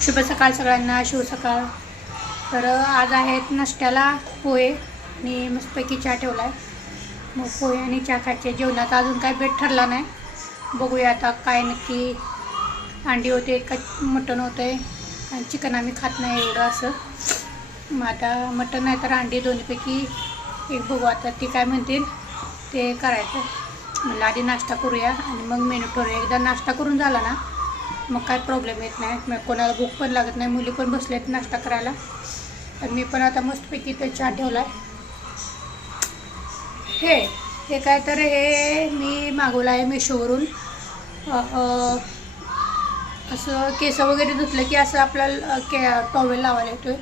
शुभ सकाळ सगळ्यांना शुभ सकाळ. तर आज आहेत नाश्त्याला पोहे. आणि मस्तपैकी चहा ठेवला आहे मग पोहे आणि चहा खायचे. जेवणात अजून काय बेट ठरला नाही. बघूया आता काय नक्की अंडी होते का मटण होतं आहे आणि चिकन आम्ही खात नाही एवढं असं. मग आता मटण नाही तर अंडी दोन्हीपैकी एक बघू. आता ती काय म्हणतील? ते करायचं. म्हणलं आधी नाश्ता करूया आणि मग मेनू ठरूया एकदा नाश्ता करून झाला ना मग काय प्रॉब्लेम येत नाही. मग कोणाला भूक पण लागत नाही. मुली पण बसल्यात नाश्ता करायला. तर मी पण आता मस्तपैकी ते चहा ठेवला आहे हे हे काय तर हे मी मागवलं आहे मिशोवरून असं केस वगैरे धुतलं की असं आपल्याला के टॉवेल लावायला येतोय.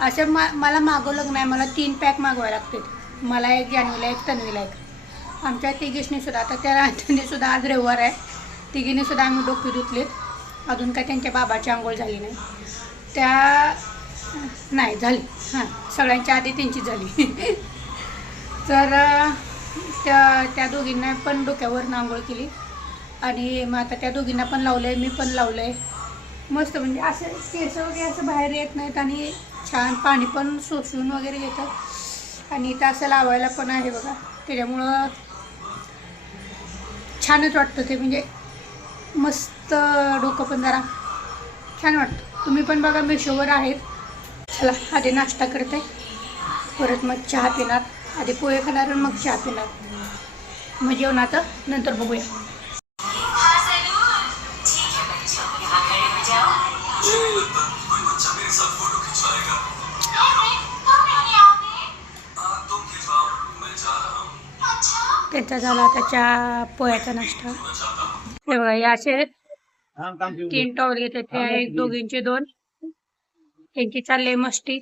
असं मा मला मागवलं नाही मला तीन पॅक मागवायला लागतील मला एक जान्हवीला एक तन्वीला एक. आमच्या तिघीशनी सुद्धा आता त्या त्यांनी सुद्धा आज रविवार आहे. तिघीनेसुद्धा आम्ही डोके धुतलेत. अजून काय त्यांच्या बाबाची आंघोळ झाली नाही. त्या नाही झाली. हां सगळ्यांच्या आधी त्यांची झाली. तर त्या त्या दोघींना पण डोक्यावर आंघोळ केली. आणि मग आता त्या दोघींना पण लावलं आहे मी पण लावलं आहे मस्त म्हणजे असं केस वगैरे असं बाहेर येत नाहीत आणि छान पाणी पण सोसून वगैरे येतं. आणि इथं असं लावायला पण आहे बघा. त्याच्यामुळं छानच वाटतं ते म्हणजे मस्त डोकं पण जरा छान वाटतं. तुम्ही पण बघा मिशोवर आहेत. चला आधी नाश्ता करते. परत मग चहा पिणार. आधी पोहे खाणार आणि मग चहा पिणार. मग जेवणाचं नंतर बघूया. त्यांचा झाला त्याच्या पोह्याचा नाश्ता. हे बघा हे असे तीन टॉवेल घेतात ते एक दोघींचे दोन. त्यांची चालले मस्ती.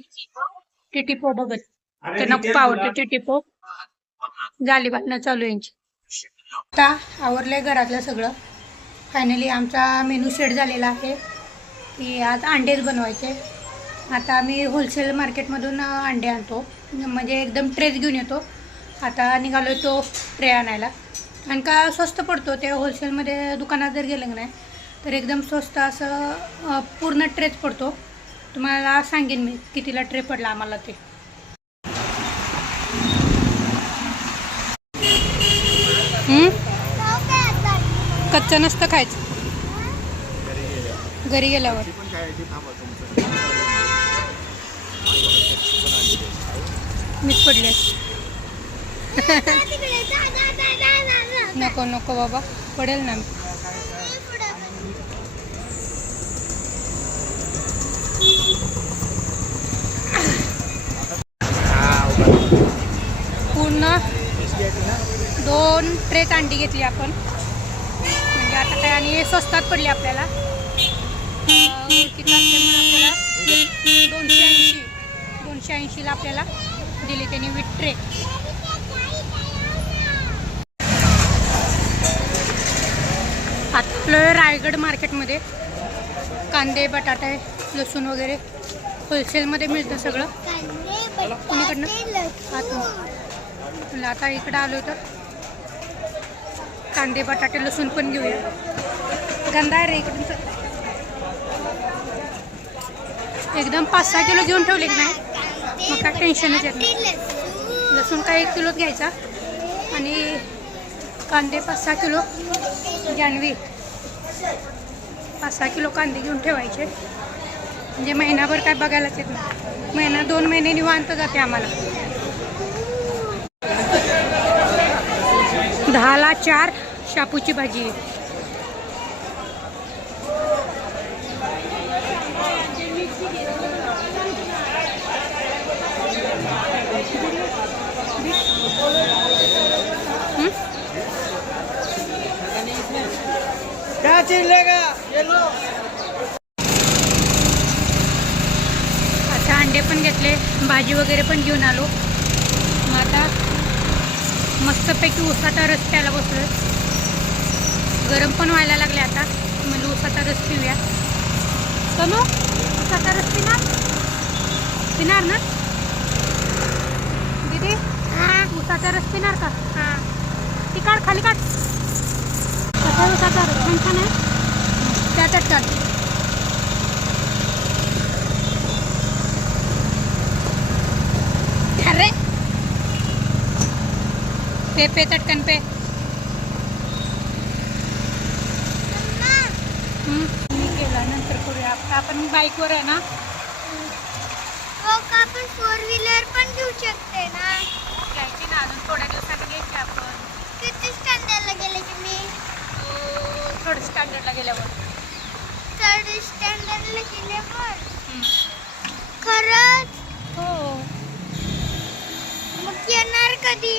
टिटीपो बघत. त्यांना खूप आवडते टिटीपो झाली बातम्या चालू यांची. आता आवरलंय घरातलं सगळं. फायनली आमचा मेनू सेट झालेला आहे. की आज अंडेच बनवायचे. आता आम्ही होलसेल मार्केटमधून अंडे आणतो. म्हणजे एकदम ट्रेस घेऊन येतो. आता निघालो तो ट्रे आणायला. आणि का स्वस्त पडतो ते होलसेलमध्ये दुकानात जर गेलं नाही तर एकदम स्वस्त असं पूर्ण ट्रेच पडतो. तुम्हाला सांगेन मी कितीला ट्रे पडला आम्हाला ते. कच्चं नसतं खायचं. घरी गेल्यावर. मीच पडले. नको नको बाबा. पडेल ना. पूर्ण दोन ट्रेक अंडी घेतली आपण. म्हणजे आता काय आणि स्वस्तात पडली आपल्याला. आपल्याला दोनशे ऐंशी दोनशे ऐंशीला आपल्याला दिली त्यांनी विथ ट्रे रायगड मार्केटमध्ये कांदे बटाटे लसूण वगैरे होलसेलमध्ये मिळतं सगळं. कुणीकडनं? आतून. आता इकडं आलो तर कांदे बटाटे लसूण पण घेऊया. गंदा आहे रे इकडून एकदम पाच सहा किलो घेऊन ठेवले की नाही? मग काय टेन्शनच येत नाही. लसूण काय एक किलोच घ्यायचा. आणि कांदे पाच सहा किलो. जानवी पाच सहा किलो कांदे घेऊन ठेवायचे. म्हणजे महिनाभर काय बघायलाच येत नाही. महिना दोन महिने निवांत जाते आम्हाला. दहाला चार शापूची भाजी आहे. हं? क्या चिल्लेगा ये लो आता अंडे पण घेतले भाजी वगैरे पण घेऊन आलो. मग आता मस्तपैकी उसाचा रस प्यायला बसलो गरम पण व्हायला लागले आता म्हणजे उसाचा रस पिऊया. तनु उसाचा रस पिणार? पिणार ना? दीदी उसाचा रस पिणार का? ती काढ खाली काढ. कसा आहे उसाचा रस आहे पे पे चटकन पे मी केला नंतर करूया आपण बाईकवर आहे ना हो का आपण फोर व्हीलर पण घेऊ शकते ना? घ्यायची ना अजून थोड्या दिवस घ्यायची आपण किती स्टँडर्डला गेले की मी तो थर्ड स्टँडर्डला गेल्यावर. थर्ड स्टँडर्डला गेले पण. खरंच? हो. मग येणार कधी?